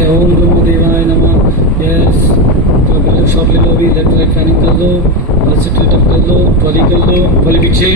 हैं ओम ब्रह्मदेवाय नमः। यस, तो पहले शॉट ले लो, अभी इलेक्ट्रिक फैनिंग कर लो, और से ट्रीट अप कर लो, ट्रॉली कर लो, ट्रॉली पीछे।